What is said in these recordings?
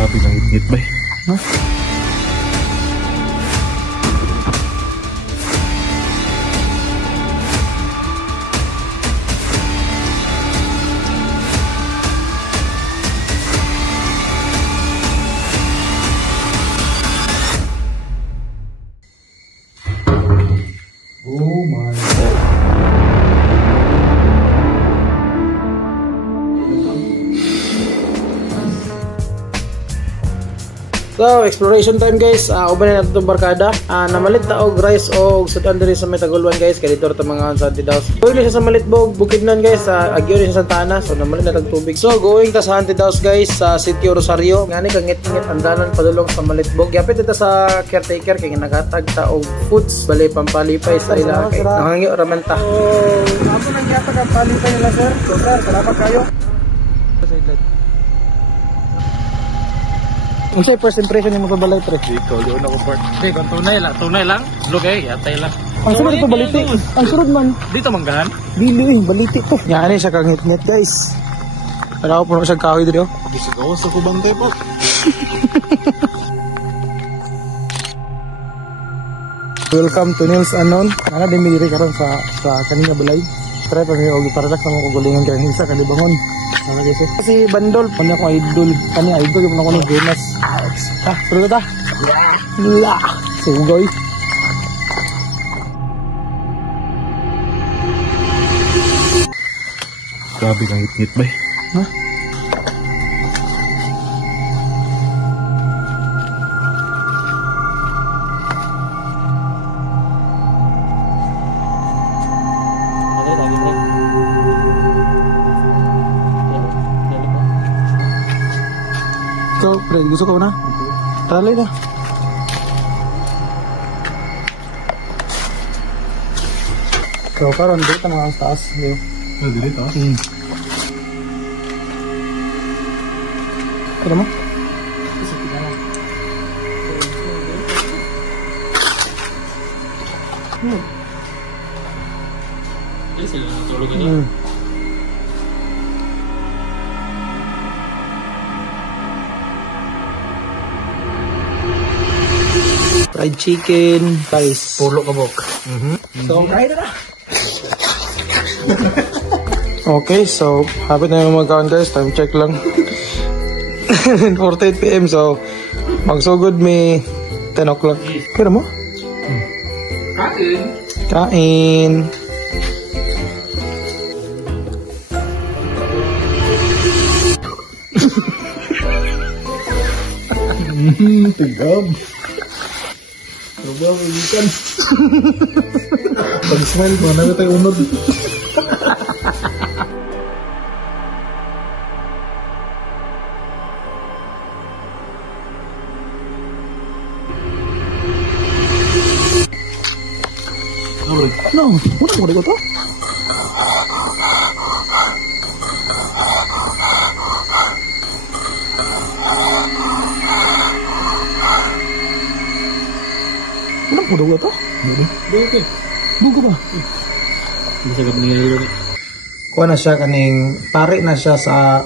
Grabe ng hit-hit ba? Huh? Oh my God. So, exploration time guys. Uban na natin itong barkada. Namalit na og rice o sudan diri sa Metagulwan guys. Kaya dito ito mga Santi Daos. Going siya sa Malitbog, Bukidnon guys. Agyo rin siya sa Santa Ana. So, namalit na tubig. So, going ta sa Santi Daos guys. Sa Sitio Rosario. Ngani kangit-ngit andalan padulong sa Malitbog. Yapit ito sa caretaker. Kaya naghatag ta og foods. Bali, pampalipay sa ila. Kaya nangangyo raman ta. Ako nang yatag ang palipay nila sir. So, sir, salamat kayo. Ang say first impression yung mga balay pre? Ikaw, doon ako part. Hindi, kung tunay lang. Lugay, yatay lang. Ang sunod ito baliti. Ang sunod man. Dito manggahan? Dili, baliti to. Yan siya kang hit-hit guys. Para ako puno siya kahoy dito. Bisa gawas ako bantay po. Welcome to Nils Unknown. Ana din midiri karon sa kanina balay. Try pa mi og paradak sa mga kagulingan kay isa kalibangon. Ano guys? Kasi bandol punya ko idol. Kani idol yung ako ni Jonas. Suruh ta? Ya. Sugoy. Grabe kang hit-hit ba? Hah? So, pre, gusto ko na? Talay na. So, karon dito na ang taas. Dito? Kaya mo? Ini sila natulog ini. Fried chicken, rice. Pulo kabok. So, kain na. Okay, so habit na yung magkaon guys. Time check lang. 4:08 PM. So, magsugod may 10 o'clock. Kira mo? Kain. Kain. Tegap. Coba berikan. Pag-smile ko, namin tayo unod. No, una mo rin ito? Ano po daw ito? Okay. Bugo ba? Bisa ka pangyayari ulit. Kuha na siya kaning pare na siya sa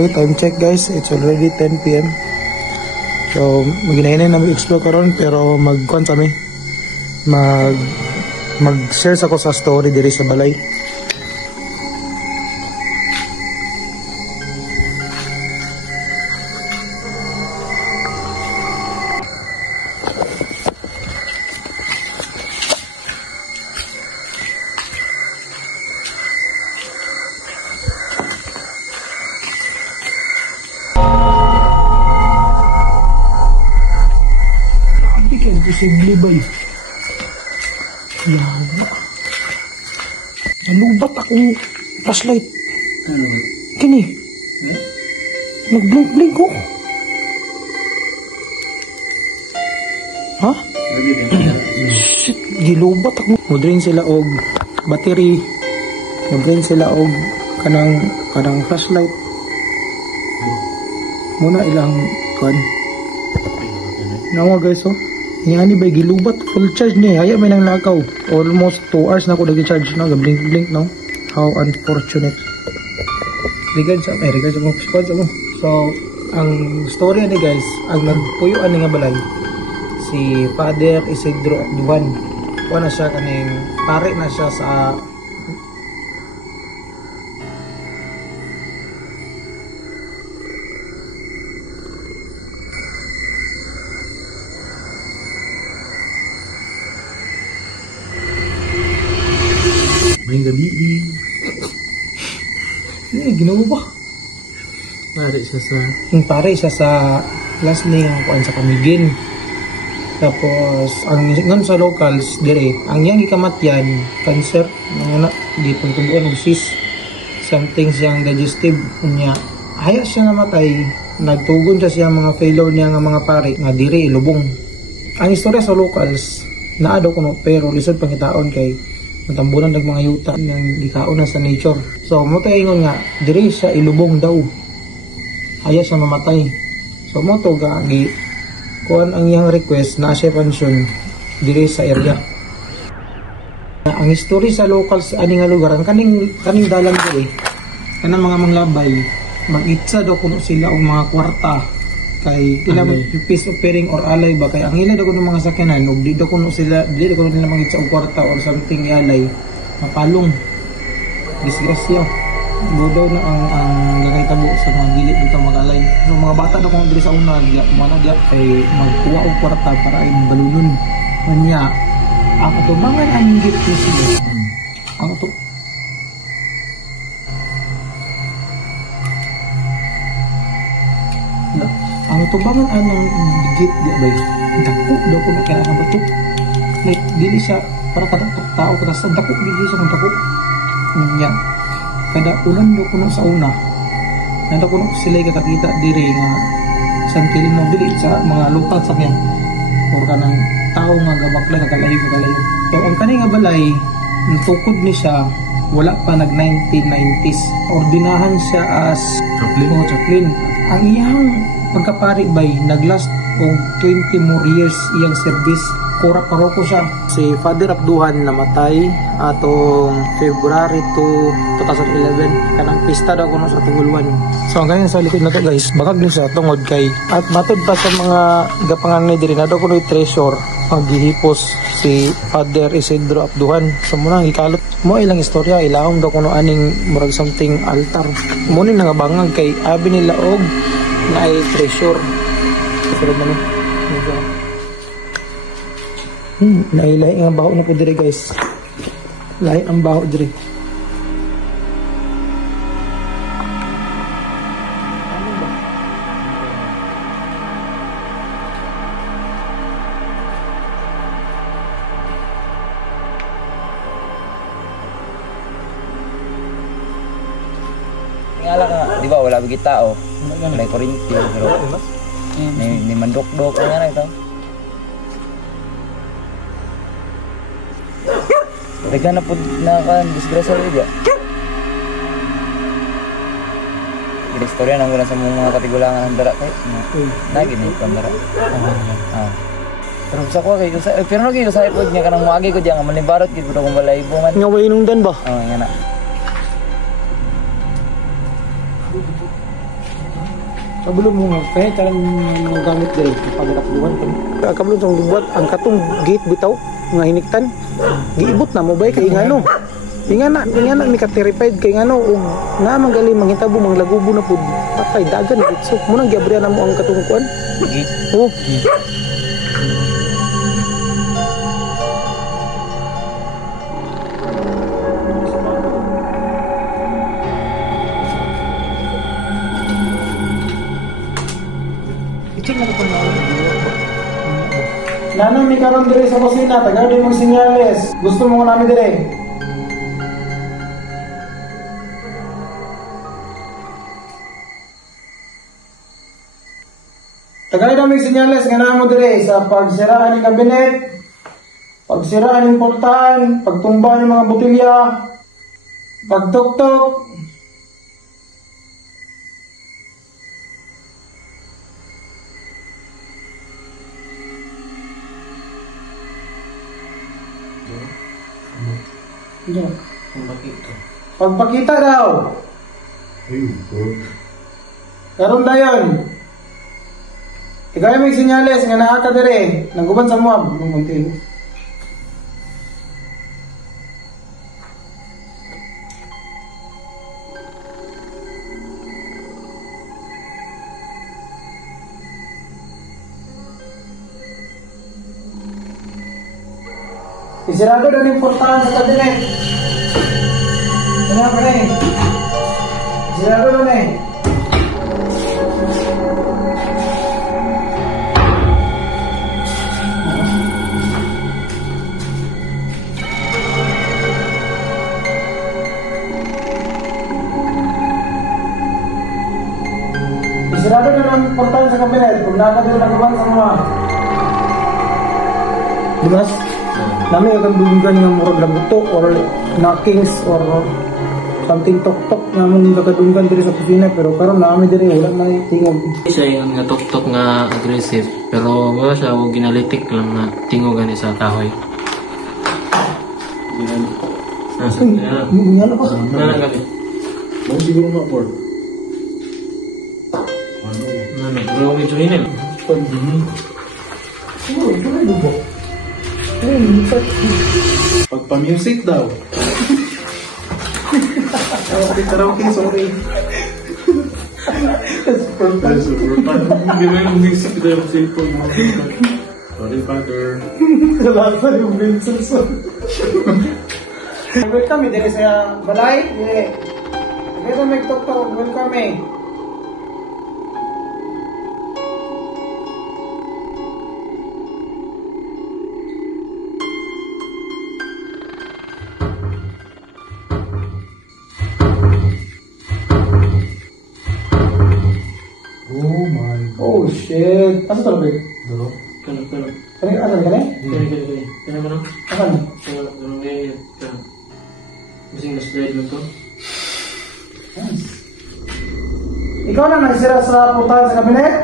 Okay, time check guys, it's already 10 PM. So, maginahinay na mag-explore karon pero mag-kuan kami. Mag-share ako sa story diri sa balay. Posible ba yun? Yawa. Nalubat akong flashlight. Kini. Nag-blink-blink ko. Ha? Shit, gilubat ako. Mudrain sila og battery. Mudrain sila og kanang flashlight. Muna ilang kuan. Nawa guys, oh. Yan ba gilubat full charge ni. Haya may nang lakaw. Almost 2 hours na ako nag-charge no. Blink no. How unfortunate. Regard sa mo. So, ang story ni guys, ang nagpuyuan ni nga balay si Father Isidro Abduhan. Wala siya kaning pare na siya sa May gabi. ginawa ba? Pare siya sa last name kuan sa Kamigin. Tapos ang ngon sa locals dire, ang yang ikamatyan cancer nga di pagtubuan og cyst, something siyang digestive niya. Haya siya namatay, nagtugon siya mga failure niya nga mga pare nga dire ilubong. Ang istorya sa locals naa daw kuno pero lisod pangitaon kay natambunan ng mga yuta ng gikaon na sa nature. So mo tay ingon nga dire siya ilubong daw. Haya siya mamatay. So mo to gi kuan ang iyang request na siya pension dire sa area. Ang history sa locals ani nga lugar ang kaning dalan dire kanang mga manglabay mag-itsa daw kuno sila og mga kwarta kay ila piece of pairing or alay ba kay ang ila daw kuno mga sakyanan ug di daw kuno nila mag-itsa og kwarta or something alay mapalong disgrasya. Daw na ang gagaytabo sa mga dili dito mag-alay. So mga bata daw kung diri sa una mga diya kay magkuha og kwarta para ay balulon. Kanya ako to mga ang gift ko sila. Ako to ang tubangan anong git di ba? Dako daw ko kailangan ba to? Like dili siya para tao kada sa dako dili siya kung dako. Nya. Kada ulan daw kuno sa una. Nanda kuno sila kakita diri nga santilin mo dili sa mga lokal sakyan. Or kanang tao nga gabaklay kakalayo. So ang kani nga balay tukod ni siya wala pa nag 1990s. Ordinahan siya as chaplain. Ang iyang pagkapari bay naglast og 20 more years iyang service. Kura paroko siya. Si Father Abduhan namatay atong February 2, 2011. Kanang pista daw kuno sa Tuguluan. So ang ganyan sa likod na to guys, bakag ni siya tungod kay at matod pa sa mga gapangan ni diri na daw kuno treasure ang gihipos si Father Isidro Abduhan. So muna gikalot mo ilang istorya ilahom daw kuno aning murag something altar. Mo ni nangabangag kay abi nila og na ay treasure. Pero man lahi ang baho na po dire guys. Lahi ang baho dire. Tingala ka, di ba wala bagi tao. May kurinti pero may mandok-dok nga ito. Teka na po na kan disgrasya juga. Istorya nang wala sa mga katigulangan ng dara kay. Lagi ni pandara. Pero sa ko kay pero no gyud sa ipod niya kanang moagi ko diyan manibarot gid ko balay bungan. Nga way nungdan ba? Nga na. Kabulong mo nga kaya tarang gamit diri kapag nakapuluhan ko. Kabulong tong buhat ang katong gate bitaw nga hiniktan. Giibot na mo bay kay ngano. Ingana mi ka terrified kay ngano ug na magaling manghitabo manglagubo na pud patay dagan so mo nang giabrian na mo ang katong kuan. Oh. Inanong mi karon diri sa kusina, tagaw di mong sinyales. Gusto mo namin diri. Tagay na may sinyales nga namo dire sa pagsiraan ng kabinet, pagsiraan ng portahan, pagtumba ng mga botelya, pagtuktok. Pagpakita daw. Karon dayon. Ikaw may sinyales nga naa ka dire, naguban sa muab ng konti. Isirado na ng portahan sa kabinet. Ano ba eh? Isirado na eh. Isirado na ng portahan sa kabinet. Kung nakakabili na naman sa mga. Dimas? Nami akan dudugan nga murag labuto or knockings or something tok-tok nga mong nagkadunggan diri sa kusina pero karon naami diri wala man tingog. Siya yung nga tok-tok nga aggressive pero wala siya o ginalitik lang na tingogan sa kahoy. Ano ba? Ano gabi? Ano siguro nga por? Ano? Bro, medyo hinil. Siguro, ito na lubo. Pagpa-music daw. Okay, karaoke, sorry. Hindi na yung music daw sa cellphone mo. Sorry, father. Salasa yung Vincent. Welcome diri sa balay. Dito may tok-tok. Welcome eh. Oh my God. Oh shit. Asa to big? Dalo. Kano. Kani asa kani? Kano mo na? Asan? Kano ngayon. Bising na slide lang to. Ikaw na nagsira sa portahan sa kabinet?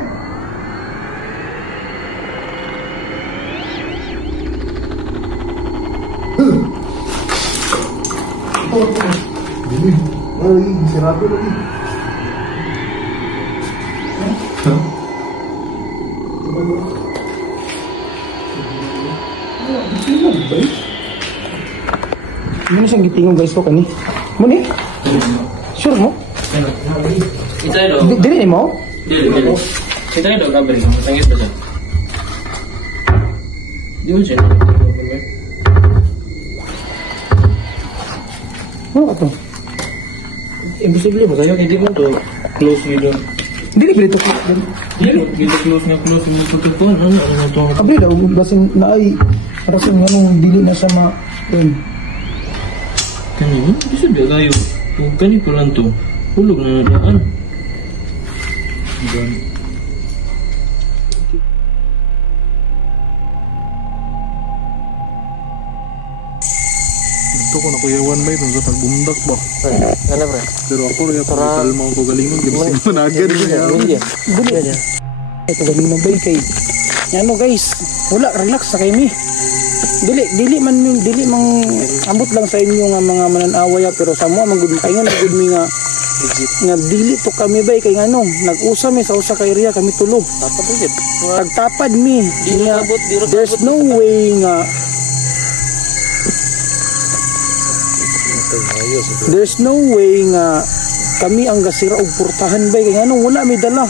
Dili. Ay, sirado lagi. Ano siyang gitingog guys ko kani? Muni? Sure mo? Itay do. Dili ni mo? Dili. Itay do gabi. Tangis ba siya? Di mo siya. Ano ka to? Imposible ba kayo? Hindi mo to close nyo doon. Dili pili to. Hindi, kita close na close mo tututuan. Ano to? Abli daw basin naay basin nganong dili na sa ma Kanina? Bisa dia kayo. Kung ganito lang to, hulog na naman. Ito ko na kuyawan ba ito sa pagbundak ba? Ano bro? Pero ako rin ako kalma ko galingon. Gibising managan niya. dili. Ito galing na bay kay. Ano guys, wala relax sa kay mi. Dili mang ambot lang sa inyo nga mga mananawaya pero sa mo man gud paingon gud mi nga dili to kami bay kay ngano nag-usa mi sa usa ka area kami tulo. Tapad mi. There's no way nga kami ang gasira og portahan bay kay ngano wala mi dala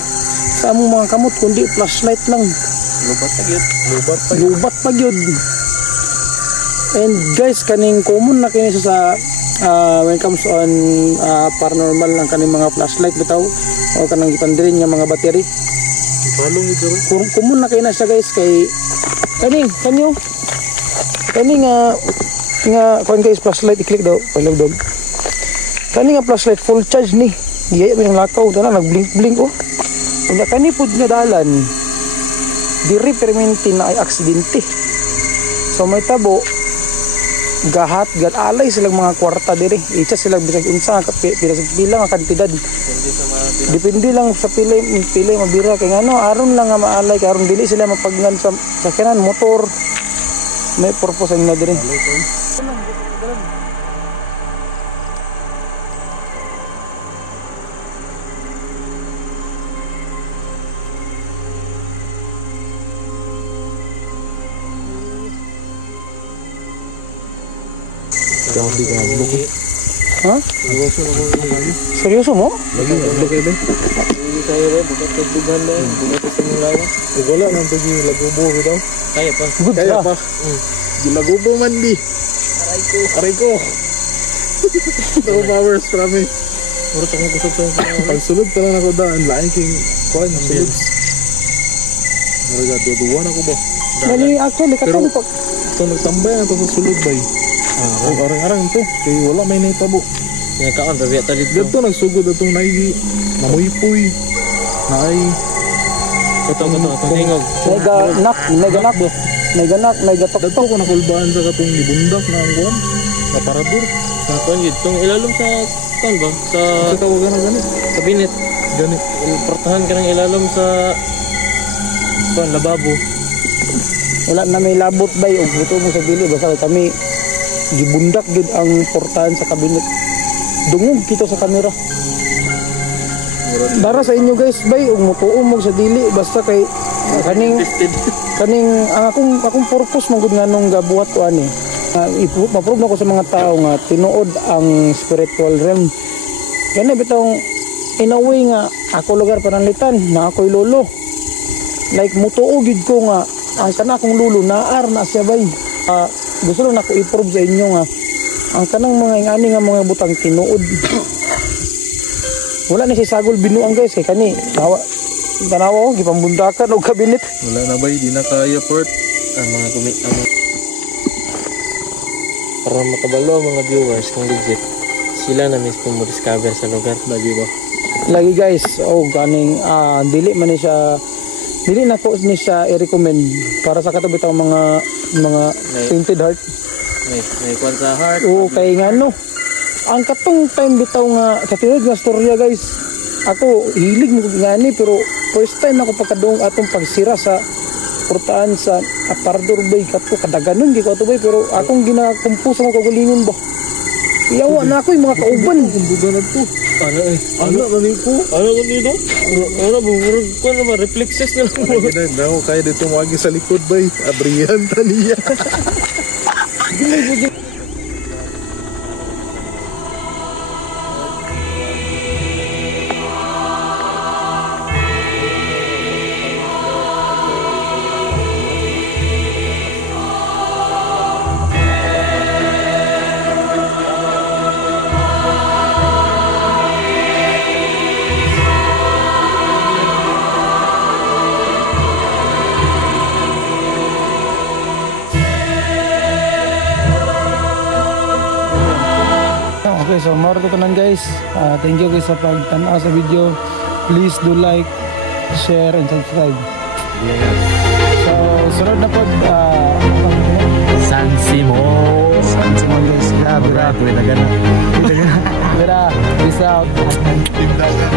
sa among mga kamot kundi flashlight lang. Lubat pa gyud. And guys, kaning common na kini sa when it comes on paranormal ang kaning mga flashlight bitaw o kanang ipandirin nga mga battery. Balong ito rin. Kumun na kayo na siya guys kay kanyo nga kuan guys flashlight i-click daw palaw dog. Kani nga flashlight full charge ni. Giyaya yung lakaw na nag-blink oh. Unya kani pud nga dalan diri permanente na ay aksidente. So may tabo gahat alay silang mga kwarta diri. Itsa sila bisag unsa nga pila nga kantidad. Depende lang sa pila mabira kay ngano aron lang nga maalay kay aron dili sila mapagnan sa sakyanan motor. May purpose ang na diri. Ha? Seryoso mo? Lagi adlok kayo ba? Hindi kaya ba? Bukat kagbugan na yun. Bukat sa mga lawa. Wala nang pagi lagubo daw. Kaya pa. Good Kaya ra. pa. Gilagubo man di. Aray ko. 2 hours promise. Murot akong kusog sa Pagsulod ka lang ako daan. Lain king kuhan. Sulod. Naraga, duduwan ako ba? Dali actually katong pag Ito nagtambay na ito sa sulod bay. Arang-arang ito. Kaya wala may naitabo. Nagkaan, tabi at talit ko. Dito nagsugod itong naigi. Namuipoy. Naay. Ito, hingog. nagatok. Dato ko nakulbaan sa katong libundak na ang kuhan. Sa parador. Nakuan yun. Itong ilalom sa, kan ba? Sa Sa tawagan na ganit. kabinet. Ganit. Portahan ka ng ilalom sa kan, lababo. Wala na may labot bay og buto mo sa dili basta kami gibundak gid ang portahan sa kabinet. Dungog kita sa kamera. Para sa inyo guys bay og mutuo mo sa dili basta kay kaning ang akong purpose man gud nganong gabuhat ko ani. Maprove na ko sa mga tao nga tinuod ang spiritual realm. Gani bitong in a way nga ako lugar pananglitan na ako'y lolo. Like mutuo gid ko nga ang kana kong lulo naar na siya bay. Gusto lang nako i-prove sa inyo nga ang kanang mga ingani nga mga butang tinuod. Wala na si sagol binuang guys kay kani tanawa ko gipambundakan og kabinet. Wala na bay. Di na kaya port. Ang mga para makabalo ang mga viewers kung legit sila na mismo mo discover sa lugar. Lagi ba? Lagi guys ganing dili na ko ni siya i-recommend para sa kato bitaw mga painted heart. May kwan sa heart. Oo kay ngano ang katong time bitaw nga sa tinud nga storya guys ako hilig mo ngani pero first time ako pagkadong atong pagsira sa portaan sa Aparador Bay kato kadaganon gi ko ato bay pero akong ginakumpus mo kagulingon ba iyawa na ako yung mga kauban Kumbuga na to. Ano eh? Ano na nito? Ano ko dito? Ano bumurog ko na ba? Reflexes na lang mo. Ginag ako kaya dito mawagi sa likod bay. Abrihan taniya. Okay, so maro to tanan guys. Thank you guys sa pagtanaw sa video. Please do like, share, and subscribe. So, sunod na po. San Simon. San Simon guys. Bira. Peace out. Tindagan.